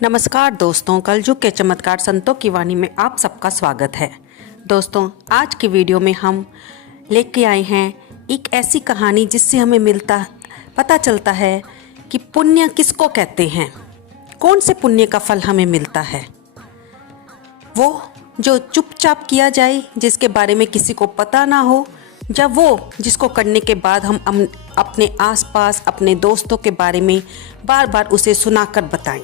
नमस्कार दोस्तों, कलयुग के चमत्कार संतों की वाणी में आप सबका स्वागत है। दोस्तों, आज की वीडियो में हम लेके आए हैं एक ऐसी कहानी जिससे हमें पता चलता है कि पुण्य किसको कहते हैं, कौन से पुण्य का फल हमें मिलता है। वो जो चुपचाप किया जाए, जिसके बारे में किसी को पता ना हो, या वो जिसको करने के बाद हम अपने आसपास अपने दोस्तों के बारे में बार बार उसे सुनाकर बताएं।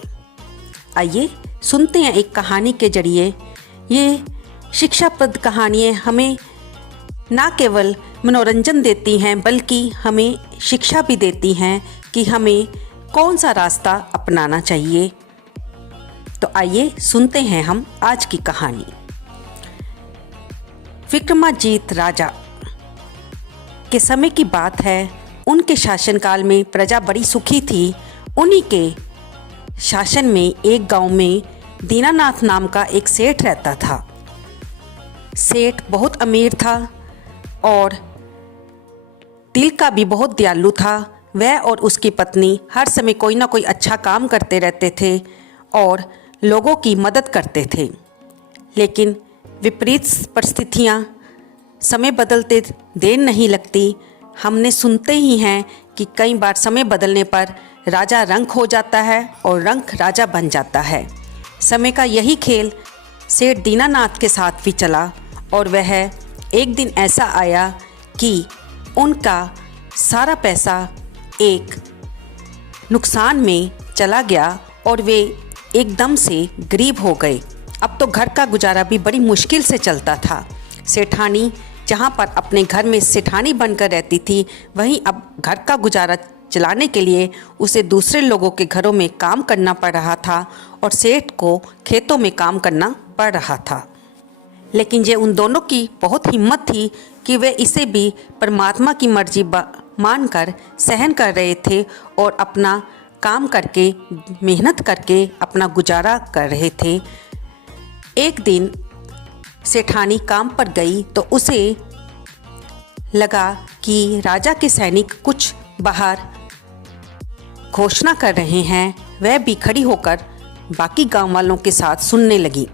आइए सुनते हैं एक कहानी के जरिए। ये शिक्षाप्रद कहानियाँ हमें ना केवल मनोरंजन देती हैं बल्कि हमें शिक्षा भी देती हैं कि हमें कौन सा रास्ता अपनाना चाहिए। तो आइए सुनते हैं हम आज की कहानी। विक्रमाजीत राजा के समय की बात है। उनके शासनकाल में प्रजा बड़ी सुखी थी। उन्हीं के शासन में एक गांव में दीनानाथ नाम का एक सेठ रहता था। सेठ बहुत अमीर था और दिल का भी बहुत दयालु था। वह और उसकी पत्नी हर समय कोई ना कोई अच्छा काम करते रहते थे और लोगों की मदद करते थे। लेकिन विपरीत परिस्थितियां, समय बदलते देर नहीं लगती। हमने सुनते ही हैं कि कई बार समय बदलने पर राजा रंक हो जाता है और रंक राजा बन जाता है। समय का यही खेल सेठ दीनानाथ के साथ भी चला और वह एक दिन ऐसा आया कि उनका सारा पैसा एक नुकसान में चला गया और वे एकदम से गरीब हो गए। अब तो घर का गुजारा भी बड़ी मुश्किल से चलता था। सेठानी जहाँ पर अपने घर में सेठानी बनकर रहती थी, वहीं अब घर का गुजारा चलाने के लिए उसे दूसरे लोगों के घरों में काम करना पड़ रहा था और सेठ को खेतों में काम करना पड़ रहा था। लेकिन ये उन दोनों की बहुत हिम्मत थी कि वे इसे भी परमात्मा की मर्जी मानकर सहन कर रहे थे और अपना काम करके, मेहनत करके अपना गुजारा कर रहे थे। एक दिन सेठानी काम पर गई तो उसे लगा कि राजा के सैनिक कुछ बाहर घोषणा कर रहे हैं। वह भी खड़ी होकर बाकी गांव वालों के साथ सुनने लगी।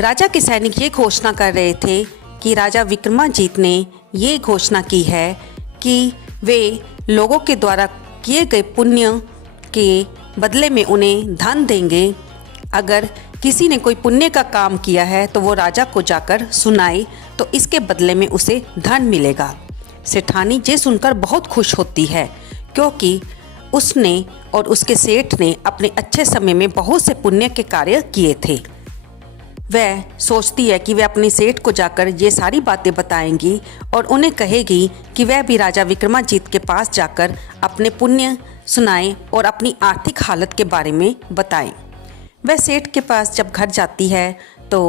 राजा के सैनिक ये घोषणा कर रहे थे कि राजा विक्रमाजीत ने ये घोषणा की है कि वे लोगों के द्वारा किए गए पुण्य के बदले में उन्हें धन देंगे। अगर किसी ने कोई पुण्य का काम किया है तो वो राजा को जाकर सुनाए तो इसके बदले में उसे धन मिलेगा। सेठानी ये सुनकर बहुत खुश होती है क्योंकि उसने और उसके सेठ ने अपने अच्छे समय में बहुत से पुण्य के कार्य किए थे। वह सोचती है कि वह अपने सेठ को जाकर ये सारी बातें बताएंगी और उन्हें कहेगी कि वह भी राजा विक्रमाजीत के पास जाकर अपने पुण्य सुनाएं और अपनी आर्थिक हालत के बारे में बताएं। वह सेठ के पास जब घर जाती है तो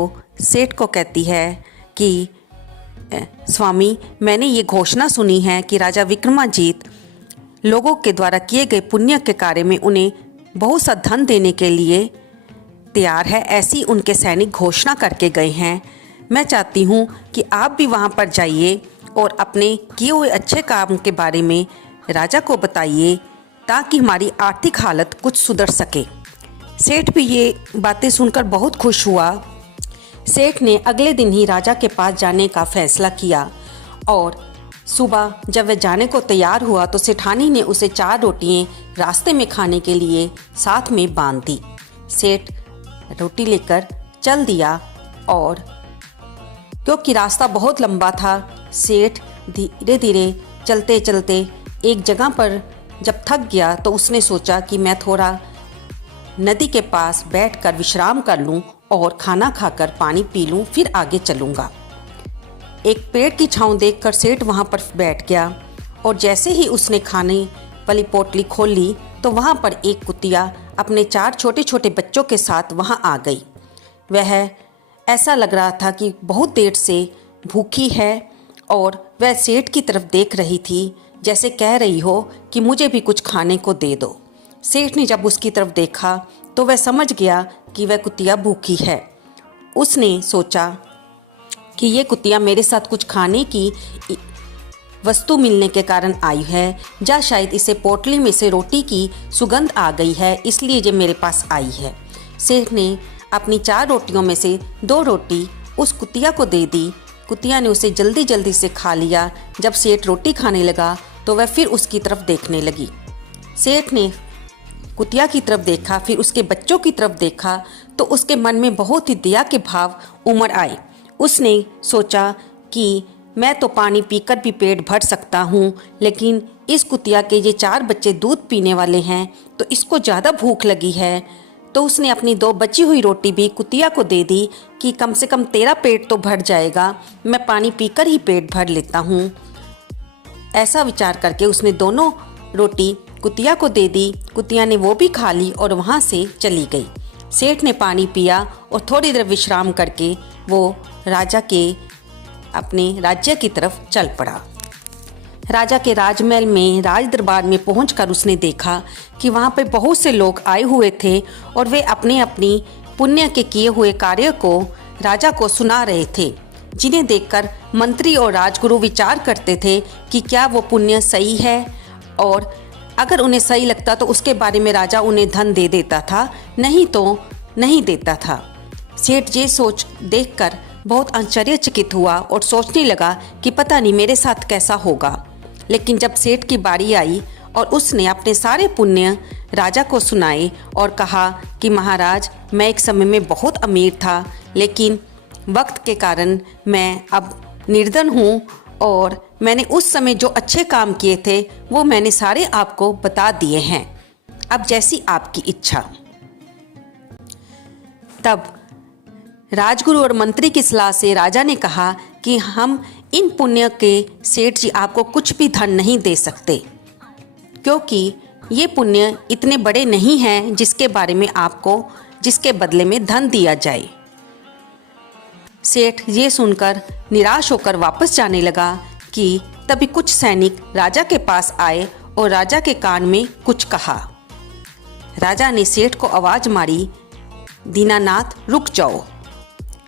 सेठ को कहती है कि स्वामी, मैंने ये घोषणा सुनी है कि राजा विक्रमाजीत लोगों के द्वारा किए गए पुण्य के कार्य में उन्हें बहुत सा धन देने के लिए तैयार है। ऐसी उनके सैनिक घोषणा करके गए हैं। मैं चाहती हूँ कि आप भी वहाँ पर जाइए और अपने किए हुए अच्छे काम के बारे में राजा को बताइए ताकि हमारी आर्थिक हालत कुछ सुधर सके। सेठ भी ये बातें सुनकर बहुत खुश हुआ। सेठ ने अगले दिन ही राजा के पास जाने का फैसला किया और सुबह जब वह जाने को तैयार हुआ तो सेठानी ने उसे 4 रोटियां रास्ते में खाने के लिए साथ में बांध दी। सेठ रोटी लेकर चल दिया और क्योंकि रास्ता बहुत लंबा था, सेठ धीरे धीरे चलते चलते एक जगह पर जब थक गया तो उसने सोचा कि मैं थोड़ा नदी के पास बैठकर विश्राम कर लूं और खाना खाकर पानी पी लूं, फिर आगे चलूंगा। एक पेड़ की छांव देखकर सेठ वहां पर बैठ गया और जैसे ही उसने खाने वाली पोटली खोल ली तो वहां पर एक कुतिया अपने 4 छोटे छोटे बच्चों के साथ वहां आ गई। वह ऐसा लग रहा था कि बहुत देर से भूखी है और वह सेठ की तरफ देख रही थी, जैसे कह रही हो कि मुझे भी कुछ खाने को दे दो। सेठ ने जब उसकी तरफ देखा तो वह समझ गया कि वह कुतिया भूखी है। उसने सोचा कि ये कुतिया मेरे साथ कुछ खाने की वस्तु मिलने के कारण आई है, या शायद इसे पोटली में से रोटी की सुगंध आ गई है, इसलिए ये मेरे पास आई है। सेठ ने अपनी 4 रोटियों में से 2 रोटी उस कुतिया को दे दी। कुतिया ने उसे जल्दी जल्दी से खा लिया। जब सेठ रोटी खाने लगा तो वह फिर उसकी तरफ देखने लगी। सेठ ने कुतिया की तरफ देखा, फिर उसके बच्चों की तरफ देखा तो उसके मन में बहुत ही दया के भाव उमड़ आए। उसने सोचा कि मैं तो पानी पीकर भी पेट भर सकता हूँ, लेकिन इस कुतिया के ये 4 बच्चे दूध पीने वाले हैं तो इसको ज़्यादा भूख लगी है। तो उसने अपनी 2 बची हुई रोटी भी कुतिया को दे दी कि कम से कम तेरा पेट तो भर जाएगा, मैं पानी पीकर ही पेट भर लेता हूँ। ऐसा विचार करके उसने दोनों रोटी कुतिया को दे दी। कुतिया ने वो भी खा ली और वहाँ से चली गई। सेठ ने पानी पिया और थोड़ी देर विश्राम करके वो राजा के अपने राज्य की तरफ चल पड़ा। राजा के राजमहल में राज दरबार में पहुंचकर उसने देखा कि वहाँ पे बहुत से लोग आए हुए थे और वे अपने अपनी पुण्य के किए हुए कार्य को राजा को सुना रहे थे, जिन्हें देखकर मंत्री और राजगुरु विचार करते थे कि क्या वो पुण्य सही है, और अगर उन्हें सही लगता तो उसके बारे में राजा उन्हें धन दे देता था, नहीं तो नहीं देता था। सेठ ये सोच देखकर बहुत आश्चर्यचकित हुआ और सोचने लगा कि पता नहीं मेरे साथ कैसा होगा। लेकिन जब सेठ की बारी आई और उसने अपने सारे पुण्य राजा को सुनाए और कहा कि महाराज, मैं एक समय में बहुत अमीर था, लेकिन वक्त के कारण मैं अब निर्धन हूँ और मैंने उस समय जो अच्छे काम किए थे वो मैंने सारे आपको बता दिए हैं, अब जैसी आपकी इच्छा। तब राजगुरु और मंत्री की सलाह से राजा ने कहा कि हम इन पुण्य के सेठ जी आपको कुछ भी धन नहीं दे सकते, क्योंकि ये पुण्य इतने बड़े नहीं हैं जिसके बदले में धन दिया जाए। सेठ ये सुनकर निराश होकर वापस जाने लगा कि तभी कुछ सैनिक राजा के पास आए और राजा के कान में कुछ कहा। राजा ने सेठ को आवाज़ मारी, दीनानाथ रुक जाओ।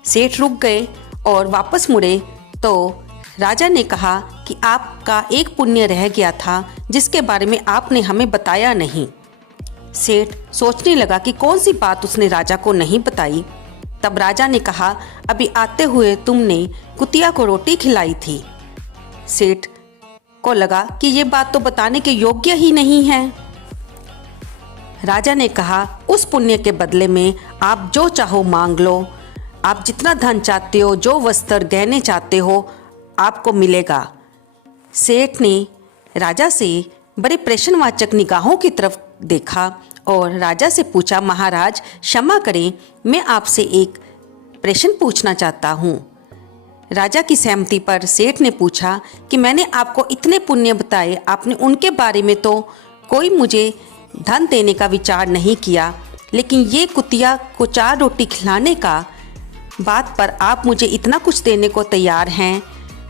सेठ रुक गए और वापस मुड़े तो राजा ने कहा कि आपका एक पुण्य रह गया था जिसके बारे में आपने हमें बताया नहीं। सेठ सोचने लगा कि कौन सी बात उसने राजा को नहीं बताई। तब राजा ने कहा, अभी आते हुए तुमने कुतिया को रोटी खिलाई थी। सेठ को लगा कि ये बात तो बताने के योग्य ही नहीं है। राजा ने कहा, उस पुण्य के बदले में आप जो चाहो मांग लो, आप जितना धन चाहते हो, जो वस्त्र गहने चाहते हो आपको मिलेगा। सेठ ने राजा से बड़े प्रश्नवाचक निगाहों की तरफ देखा और राजा से पूछा, महाराज क्षमा करें, मैं आपसे एक प्रश्न पूछना चाहता हूँ। राजा की सहमति पर सेठ ने पूछा कि मैंने आपको इतने पुण्य बताए, आपने उनके बारे में तो कोई मुझे धन देने का विचार नहीं किया, लेकिन ये कुतिया को 4 रोटी खिलाने का बात पर आप मुझे इतना कुछ देने को तैयार हैं,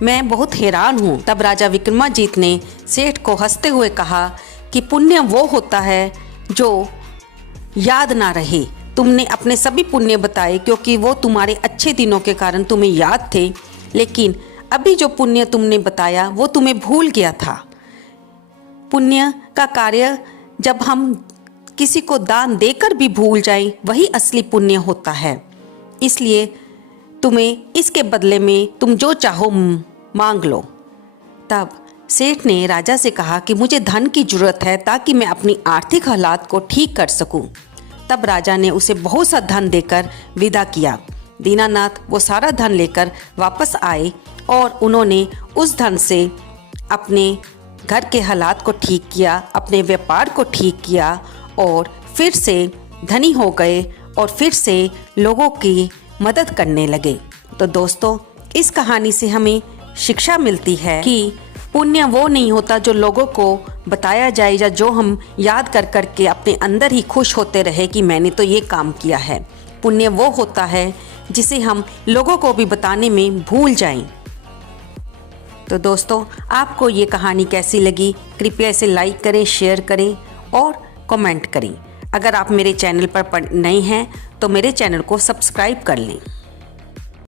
मैं बहुत हैरान हूँ। तब राजा विक्रमाजीत ने सेठ को हंसते हुए कहा कि पुण्य वो होता है जो याद ना रहे। तुमने अपने सभी पुण्य बताए क्योंकि वो तुम्हारे अच्छे दिनों के कारण तुम्हें याद थे, लेकिन अभी जो पुण्य तुमने बताया वो तुम्हें भूल गया था। पुण्य का कार्य जब हम किसी को दान देकर भी भूल जाएं, वही असली पुण्य होता है। इसलिए तुम्हें इसके बदले में तुम जो चाहो मांग लो। तब सेठ ने राजा से कहा कि मुझे धन की जरूरत है ताकि मैं अपनी आर्थिक हालात को ठीक कर सकूं। तब राजा ने उसे बहुत सा धन देकर विदा किया। दीनानाथ वो सारा धन लेकर वापस आए और उन्होंने उस धन से अपने घर के हालात को ठीक किया, अपने व्यापार को ठीक किया और फिर से धनी हो गए और फिर से लोगों की मदद करने लगे। तो दोस्तों, इस कहानी से हमें शिक्षा मिलती है कि पुण्य वो नहीं होता जो लोगों को बताया जाए या जो हम याद कर कर के अपने अंदर ही खुश होते रहे कि मैंने तो ये काम किया है। पुण्य वो होता है जिसे हम लोगों को भी बताने में भूल जाएं। तो दोस्तों, आपको ये कहानी कैसी लगी? कृपया इसे लाइक करें, शेयर करें और कमेंट करें। अगर आप मेरे चैनल पर नए हैं तो मेरे चैनल को सब्सक्राइब कर लें।